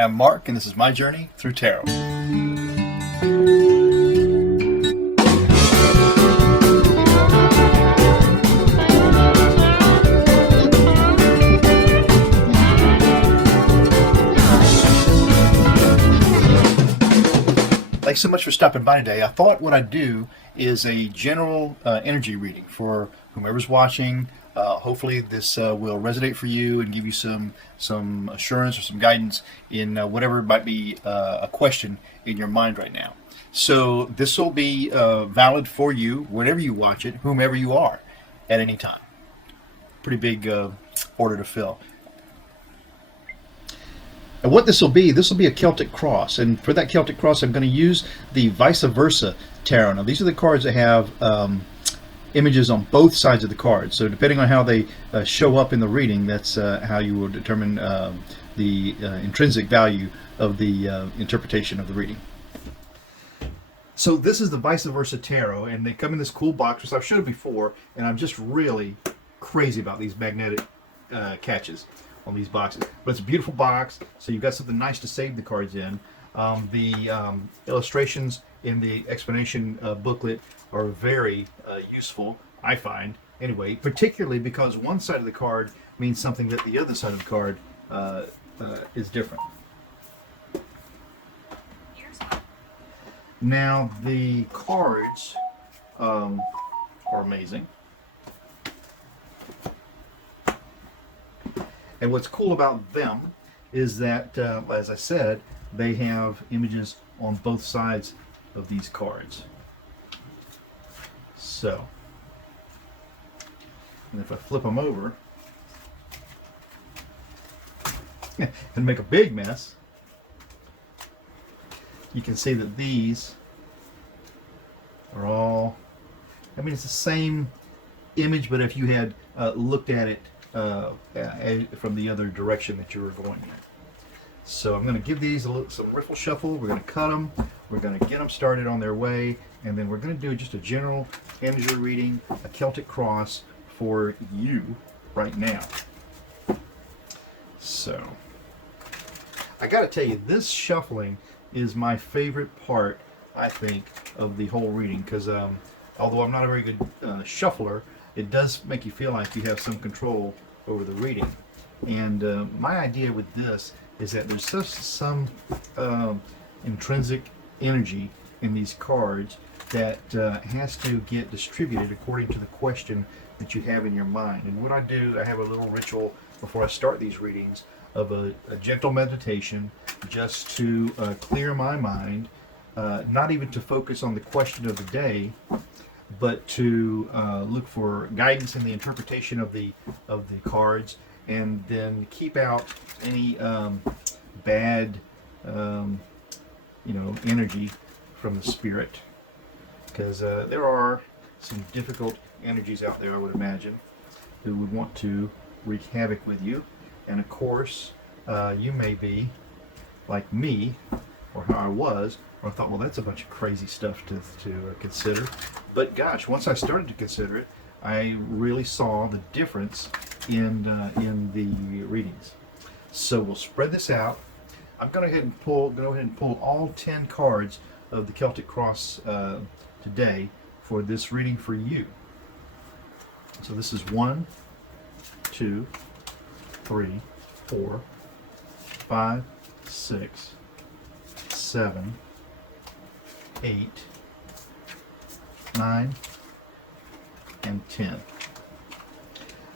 Hi, I'm Mark, and this is my journey through tarot. Thanks so much for stopping by today. I thought what I'd do is a general energy reading for whomever's watching. Hopefully this will resonate for you and give you some assurance or some guidance in whatever might be a question in your mind right now. So this will be valid for you whenever you watch it, whomever you are, at any time. Pretty big order to fill. And what this will be a Celtic cross. And for that Celtic cross, I'm going to use the vice versa tarot. Now, these are the cards that have images on both sides of the card. So depending on how they show up in the reading, that's how you will determine the intrinsic value of the interpretation of the reading. So this is the vice versa tarot, and they come in this cool box, which I've showed before, and I'm just really crazy about these magnetic catches on these boxes. But it's a beautiful box, so you've got something nice to save the cards in. The illustrations in the explanation booklet are very useful, I find, anyway, particularly because one side of the card means something that the other side of the card is different. Now, the cards are amazing. And what's cool about them is that, as I said, they have images on both sides of these cards. So, and if I flip them over and make a big mess, you can see that these are all, I mean, it's the same image, but if you had looked at it from the other direction that you were going in. So I'm going to give these some riffle shuffle. We're going to cut them. We're going to get them started on their way, and then we're going to do just a general energy reading, a Celtic cross for you right now. So I got to tell you, this shuffling is my favorite part, I think, of the whole reading, because although I'm not a very good shuffler, it does make you feel like you have some control over the reading. And my idea with this is that there's some intrinsic energy in these cards that has to get distributed according to the question that you have in your mind. And what I do, I have a little ritual before I start these readings of a gentle meditation just to clear my mind, not even to focus on the question of the day, but to look for guidance in the interpretation of the cards, and then keep out any bad energy from the spirit, because there are some difficult energies out there, I would imagine, who would want to wreak havoc with you. And of course, you may be like me, or how I was, where I thought, well, that's a bunch of crazy stuff to consider. But gosh, once I started to consider it, I really saw the difference in the readings. So we'll spread this out. I'm going to go ahead and pull all 10 cards of the Celtic Cross today for this reading for you. So this is 1, 2, 3, 4, 5, 6, 7, 8, 9, and 10.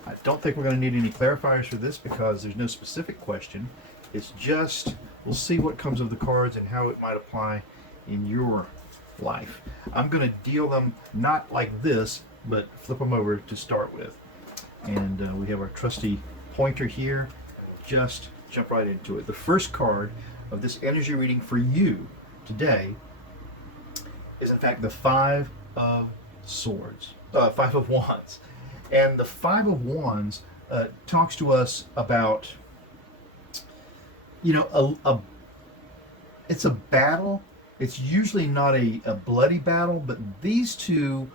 I don't think we're going to need any clarifiers for this because there's no specific question. It's just, we'll see what comes of the cards and how it might apply in your life. I'm going to deal them not like this, but flip them over to start with. And we have our trusty pointer here. Just jump right into it. The first card of this energy reading for you today is in fact the Five of Wands. And the Five of Wands talks to us about, it's a battle. It's usually not a bloody battle, but these two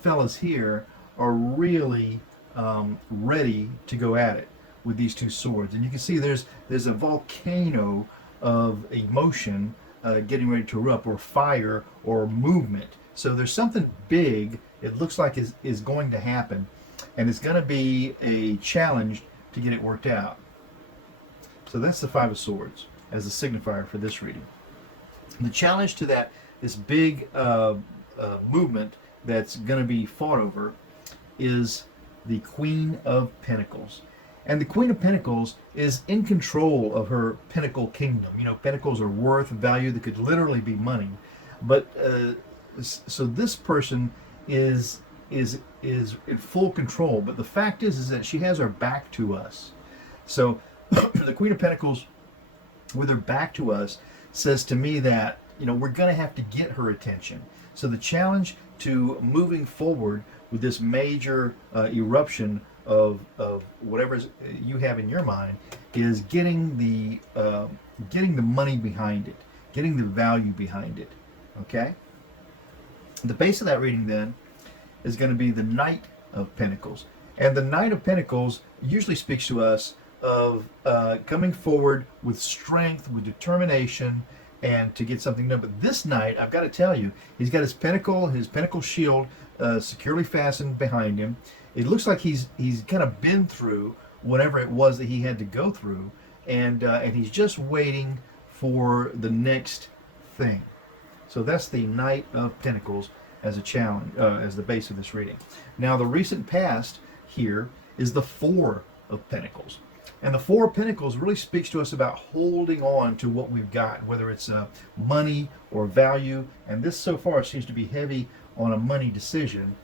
fellas here are really ready to go at it with these two swords. And you can see there's a volcano of emotion getting ready to erupt, or fire, or movement. So there's something big, it looks like is going to happen, and it's going to be a challenge to get it worked out. So that's the Five of Swords as a signifier for this reading. The challenge to that, this big movement that's going to be fought over, is the Queen of Pentacles. And the Queen of Pentacles is in control of her Pentacle Kingdom. You know, pentacles are worth, value, that could literally be money. But so this person is in full control. But the fact is that she has her back to us. So the Queen of Pentacles, with her back to us, says to me that, you know, we're going to have to get her attention. So the challenge to moving forward with this major eruption of whatever you have in your mind is getting the money behind it, getting the value behind it. Okay. The base of that reading then is going to be the Knight of Pentacles, and the Knight of Pentacles usually speaks to us of coming forward with strength, with determination, and to get something done. But this Knight, I've got to tell you, he's got his pentacle shield securely fastened behind him. It looks like he's kind of been through whatever it was that he had to go through, and he's just waiting for the next thing. So that's the Knight of Pentacles as a challenge, as the base of this reading. Now the recent past here is the Four of Pentacles. And the Four of Pentacles really speaks to us about holding on to what we've got, whether it's money or value. And this so far seems to be heavy on a money decision.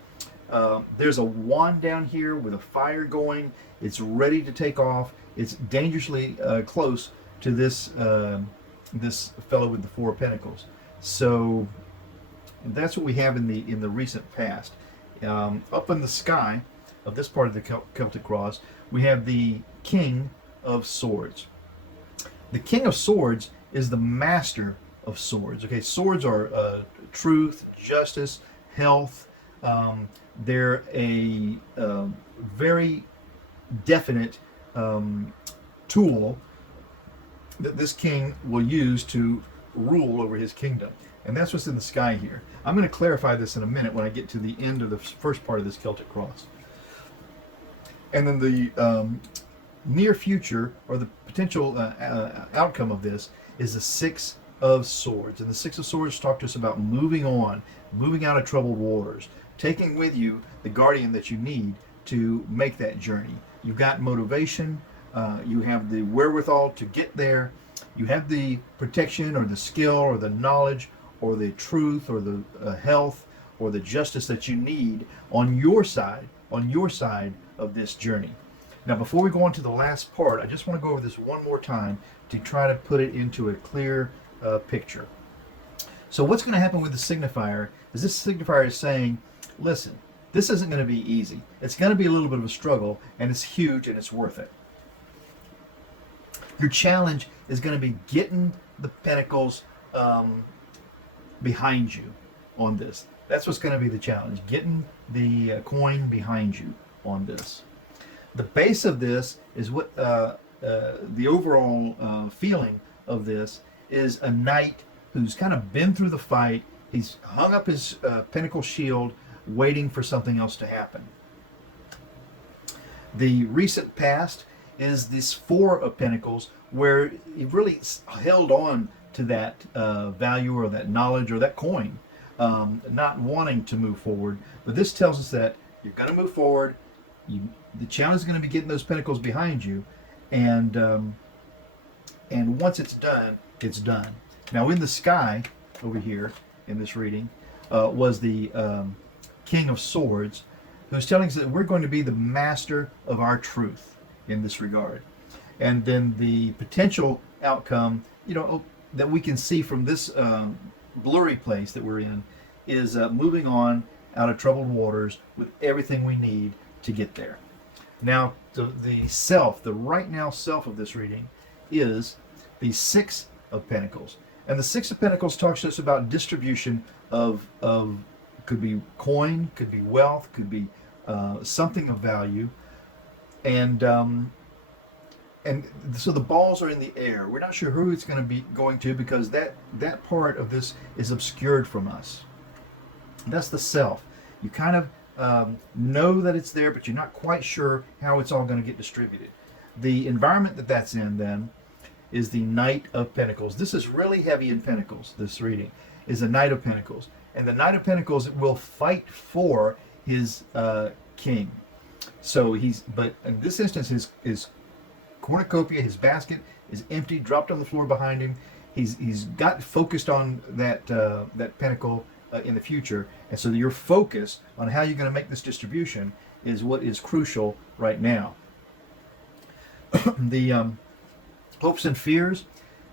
There's a wand down here with a fire going. It's ready to take off. It's dangerously close to this this fellow with the Four of Pentacles. So that's what we have in the recent past. Up in the sky of this part of the Celtic cross, we have the King of Swords. The King of Swords is the master of swords. Okay, swords are truth, justice, health. They're a very definite tool that this king will use to rule over his kingdom. And that's what's in the sky here. I'm going to clarify this in a minute when I get to the end of the first part of this Celtic cross. And then the near future, or the potential outcome of this, is the Six of Swords. And the Six of Swords talk to us about moving on, moving out of troubled waters, taking with you the guardian that you need to make that journey. You've got motivation, you have the wherewithal to get there, you have the protection or the skill or the knowledge or the truth or the health or the justice that you need on your side of this journey. Now, before we go on to the last part, I just want to go over this one more time to try to put it into a clear picture. So what's going to happen with the signifier is this signifier is saying, listen, this isn't going to be easy. It's going to be a little bit of a struggle, and it's huge, and it's worth it. Your challenge is going to be getting the pentacles behind you on this. That's what's going to be the challenge, getting the coin behind you on this. The base of this is what the overall feeling of this is a knight who's kind of been through the fight. He's hung up his pentacle shield, waiting for something else to happen. The recent past is this Four of Pentacles, where he really held on to that value or that knowledge or that coin, not wanting to move forward. But this tells us that you're going to move forward. The challenge is going to be getting those pentacles behind you, and once it's done, it's done. Now, in the sky over here in this reading was the King of Swords, who's telling us that we're going to be the master of our truth in this regard. And then the potential outcome, that we can see from this blurry place that we're in is moving on out of troubled waters with everything we need to get there. Now, the self, the right now self of this reading is the Six of Pentacles. And the Six of Pentacles talks to us about distribution of could be coin, could be wealth, could be something of value. And and so the balls are in the air. We're not sure who it's going to be going to, because that part of this is obscured from us. That's the self. You kind of know that it's there, but you're not quite sure how it's all going to get distributed. The environment that that's in then is the Knight of Pentacles. This is really heavy in Pentacles. This reading is the Knight of Pentacles, and the Knight of Pentacles will fight for his king. So but in this instance, his cornucopia, his basket, is empty, dropped on the floor behind him. He's got focused on that pentacle in the future, and so your focus on how you're going to make this distribution is what is crucial right now. The hopes and fears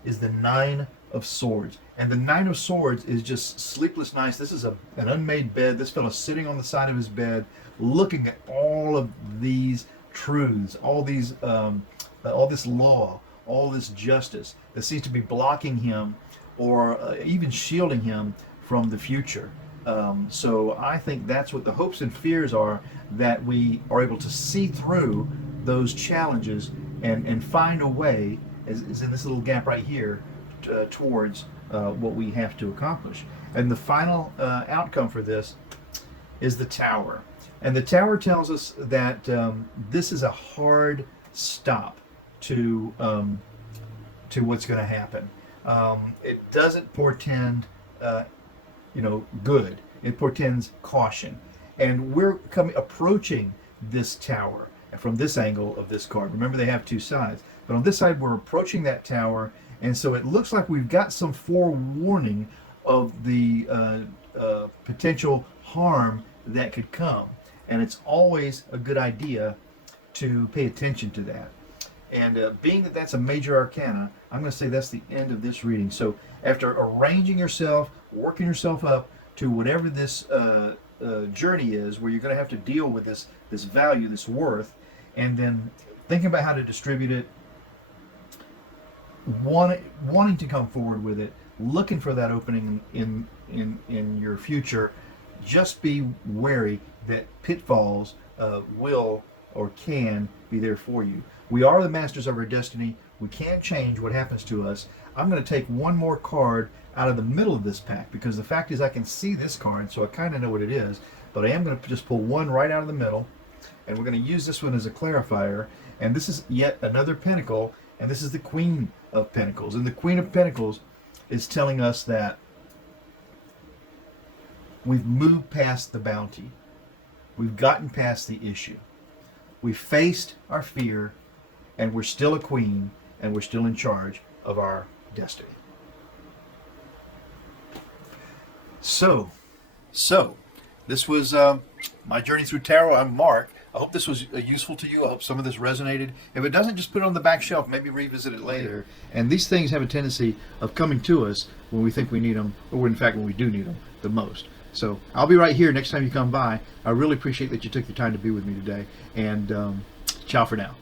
is the Nine of Swords, and the Nine of Swords is just sleepless nights. This is an unmade bed. This fellow's sitting on the side of his bed, looking at all of these truths, all this law, all this justice that seems to be blocking him, or even shielding him from the future. So I think that's what the hopes and fears are, that we are able to see through those challenges and find a way, is in this little gap right here, towards what we have to accomplish. And the final outcome for this is the Tower. And the Tower tells us that this is a hard stop to what's going to happen. It doesn't portend good. It portends caution. And we're approaching this Tower from this angle of this card. Remember, they have two sides. But on this side, we're approaching that Tower, and so it looks like we've got some forewarning of the potential harm that could come. And it's always a good idea to pay attention to that. And being that that's a major arcana, I'm going to say that's the end of this reading. So after arranging yourself, working yourself up to whatever this journey is, where you're going to have to deal with this value, this worth, and then thinking about how to distribute it, wanting to come forward with it, looking for that opening in your future, just be wary that pitfalls will or can be there for you. We are the masters of our destiny. We can change what happens to us. I'm going to take one more card out of the middle of this pack, because the fact is I can see this card, so I kind of know what it is, but I am going to just pull one right out of the middle, and we're going to use this one as a clarifier. And this is yet another pentacle, and this is the Queen of Pentacles. And the Queen of Pentacles is telling us that we've moved past the bounty. We've gotten past the issue. We've faced our fear, and we're still a queen, and we're still in charge of our destiny. So this was my journey through tarot. I'm Mark. I hope this was useful to you. I hope some of this resonated. If it doesn't, just put it on the back shelf. Maybe revisit it later. And these things have a tendency of coming to us when we think we need them, or in fact when we do need them the most. So I'll be right here next time you come by. I really appreciate that you took the time to be with me today. And ciao for now.